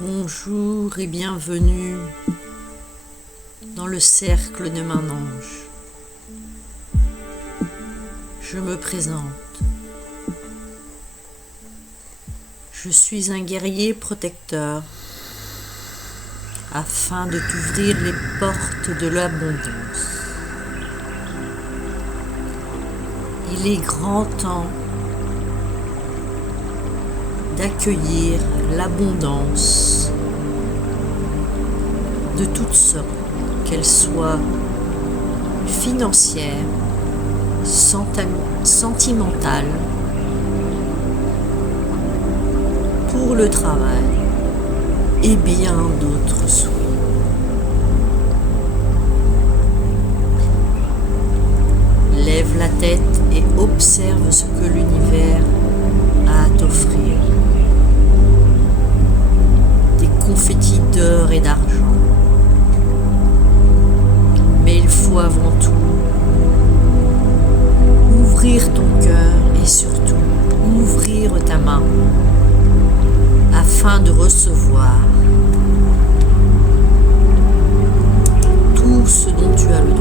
Bonjour et bienvenue dans le cercle de Main d'Ange. Je me présente. Je suis un guerrier protecteur afin de t'ouvrir les portes de l'abondance. Il est grand temps d'accueillir l'abondance de toutes sortes, qu'elle soit financière, sentimentale, pour le travail et bien d'autres souhaits. Lève la tête et observe ce que l'univers a à t'offrir. Des confettis d'or et d'argent. Mais il faut avant tout ouvrir ton cœur et surtout ouvrir ta main afin de recevoir tout ce dont tu as le droit.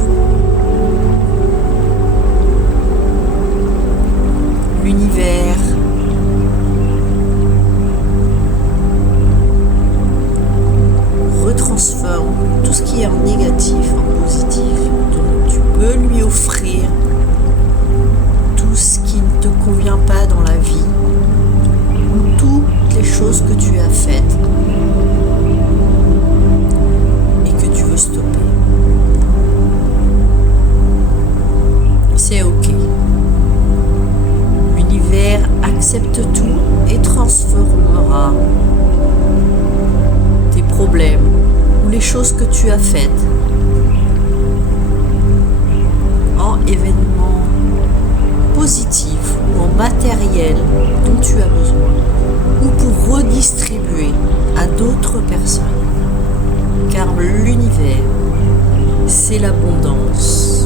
L'univers retransforme tout ce qui est en négatif en positif. Donc tu peux lui offrir tout ce qui ne te convient pas dans la vie ou toutes les choses que tu as faites et que tu veux stopper. C'est ok. L'univers accepte tout et transformera tes problèmes ou les choses que tu as faites en événements positifs ou en matériel dont tu as besoin ou pour redistribuer à d'autres personnes. Car l'univers, c'est l'abondance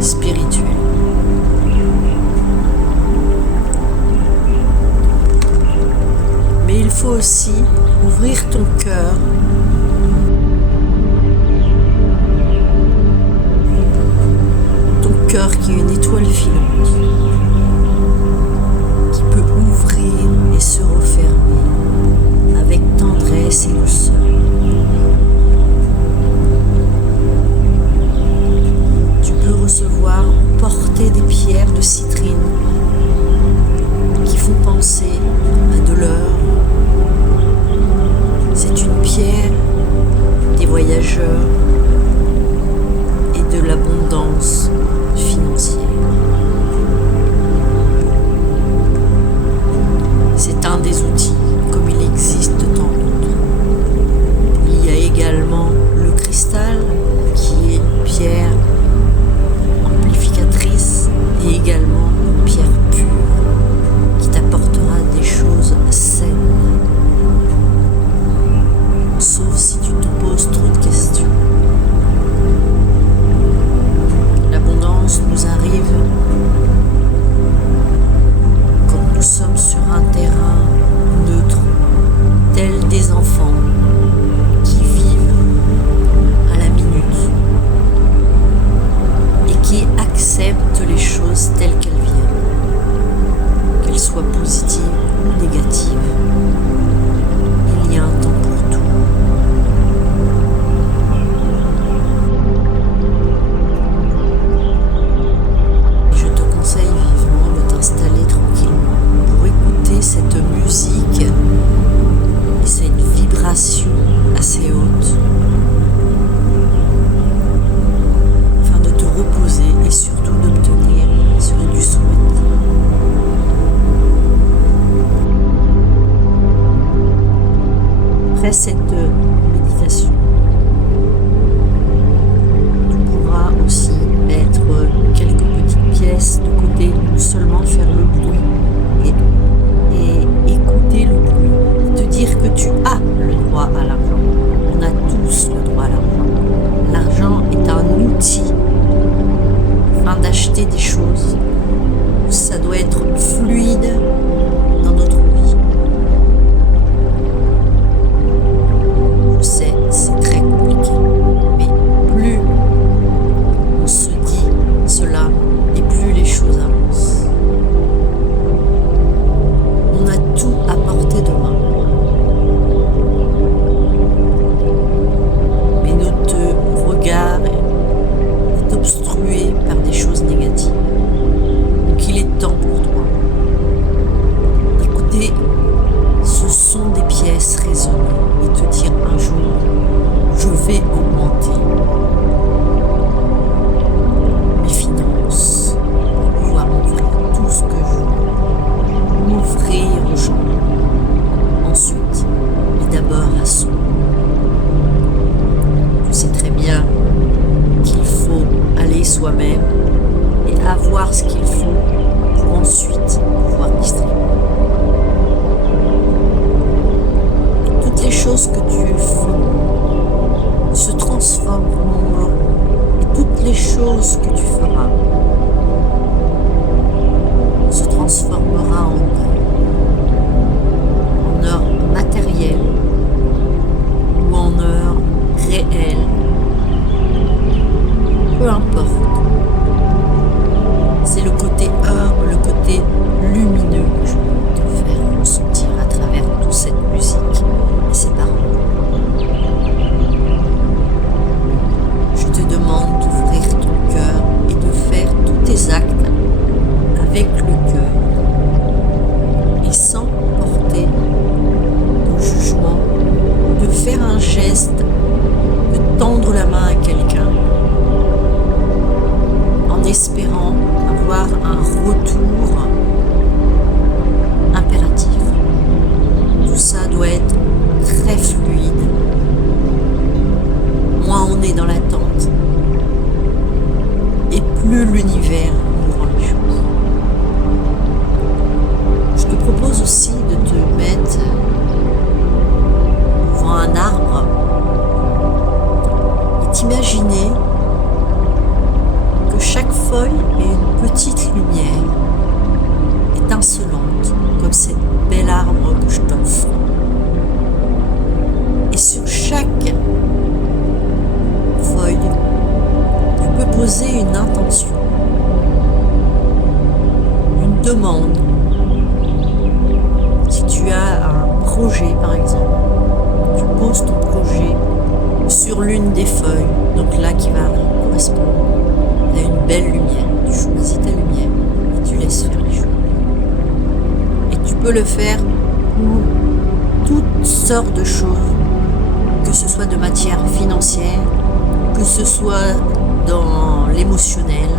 spirituelle. Mais il faut aussi ouvrir ton cœur qui est une étoile filante qui peut ouvrir et se refermer avec tendresse et douceur. Tu peux recevoir ou porter des pierres de citrine qui font penser à de l'or. C'est une pierre des voyageurs et de l'abondance financière. C'est un des outils, comme il existe tant d'autres. Il y a également le cristal, qui est une pierre amplificatrice et également une pierre pure qui t'apportera des choses saines. Sauf si tu te poses trop de questions. Nous arrive quand nous sommes sur un terrain neutre, tels des enfants qui vivent à la minute et qui acceptent les choses telles qu'elles viennent, qu'elles soient positives ou négatives. Il y a un temps pour tout. Installer tranquillement pour écouter cette musique et cette vibration assez haute afin de te reposer et surtout d'obtenir ce que tu souhaites. Après cette méditation, tu pourras aussi mettre quelques petites pièces de côté, non seulement faire le bruit et écouter le bruit, te dire que tu as le droit à l'argent. On a tous le droit à l'argent. L'argent est un outil afin d'acheter des choses. Ça doit être fluide dans notre vie. transformera en heure matérielle ou en heure réelle. Peu importe. C'est le côté heure, le côté lumineux que je veux te faire ressentir à travers toute cette musique et ces paroles. Je te demande d'ouvrir ton cœur et de faire tous tes actes avec le cœur et sans porter de jugement, de faire un geste, de tendre la main à quelqu'un en espérant avoir un retour impératif. Tout ça doit être très fluide. Moins on est dans l'attente et plus l'univers nous rend les choses. Je te propose aussi de te mettre devant un arbre et t'imaginer que chaque feuille est une petite lumière étincelante comme cet bel arbre que je t'offre. Et sur chaque feuille, tu peux poser une intention, une demande. Si tu as un projet par exemple, tu poses ton projet sur l'une des feuilles, donc là qui va correspondre à une belle lumière. Tu choisis ta lumière et tu laisses faire les choses. Et tu peux le faire pour toutes sortes de choses, que ce soit de matière financière, que ce soit dans l'émotionnel,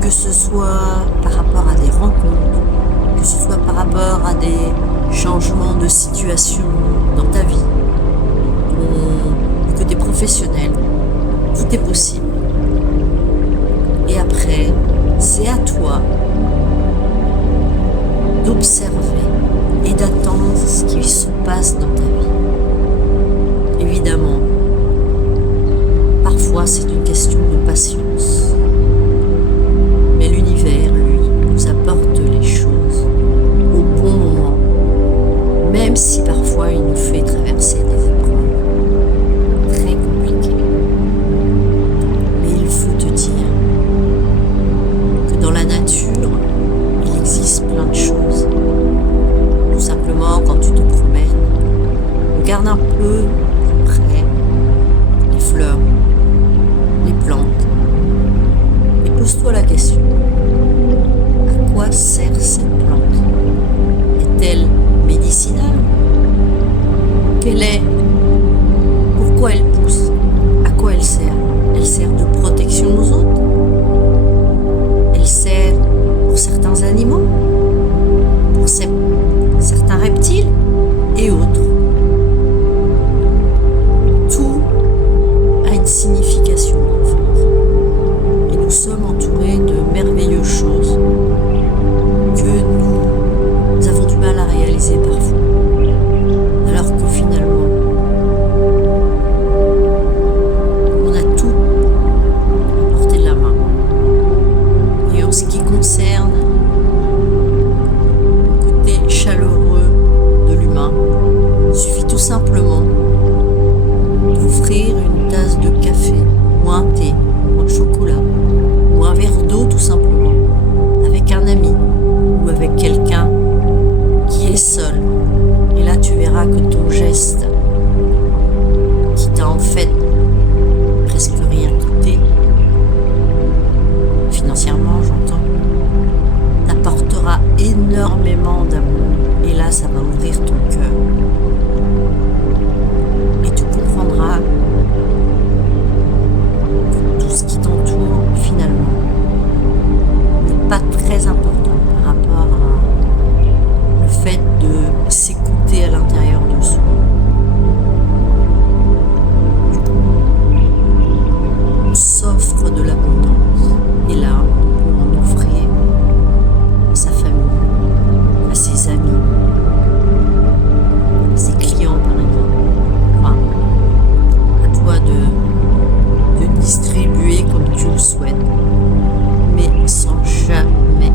que ce soit par rapport à des rencontres, que ce soit par rapport à des changements de situation dans ta vie, du côté professionnel, tout est possible. Et après, c'est à toi d'observer et d'attendre ce qui se passe dans ta vie. Évidemment, parfois c'est une question de patience. Mais l'univers, lui, nous apporte les choses au bon moment, même si parfois il nous fait traverser des épreuves très compliquées. Mais il faut te dire que dans la nature, il existe plein de choses. Tout simplement, quand tu te promènes, regarde un peu près les fleurs, les plantes, et pose-toi la question: à quoi sert cette plante? Est-elle médicinale? Pourquoi elle pousse? À quoi elle sert? Elle sert de protection aux autres? Elle sert pour certains animaux, pour certains reptiles et autres. Tout a une signification en fait. Et nous sommes entourés de merveilleuses choses que nous avons du mal à réaliser parfois. Alors que finalement, on a tout à portée de la main. Et en ce qui concerne le côté chaleureux de l'humain, il suffit tout simplement d'offrir une tasse de café ou un thé ou un chocolat ou un verre d'eau tout simplement avec un ami ou avec quelqu'un qui est seul. Et là tu verras que ton geste, qui t'a en fait presque rien coûté, financièrement j'entends, t'apportera énormément d'amour. Et là ça va ouvrir ton cœur. Et tu comprendras que tout ce qui t'entoure finalement n'est pas très important par rapport à le fait de s'écouter à l'intérieur de soi. Du coup, on s'offre de l'abondance. Et là, on peut en offrir à sa famille, à ses amis, à ses clients par exemple. Enfin, à toi de distribuer comme tu le souhaites, mais sans jamais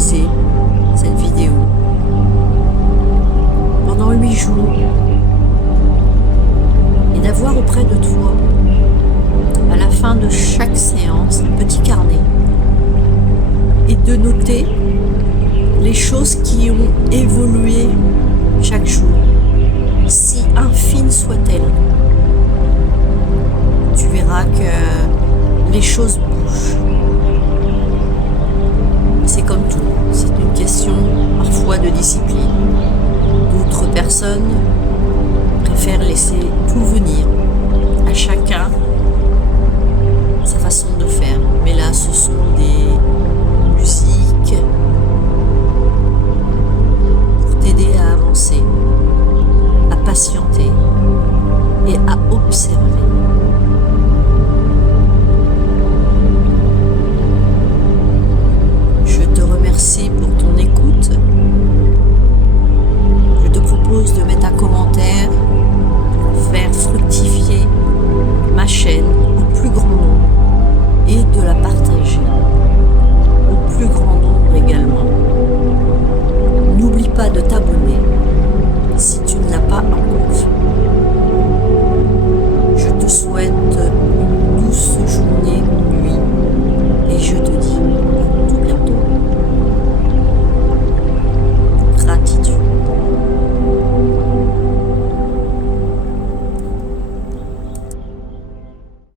réaliser cette vidéo pendant 8 jours et d'avoir auprès de toi, à la fin de chaque séance, un petit carnet et de noter les choses qui ont évolué chaque jour, si infimes soient-elles. Tu verras que les choses bougent. C'est comme tout, c'est une question parfois de discipline. D'autres personnes préfèrent laisser tout venir, à chacun sa façon de faire. Mais là, ce sont des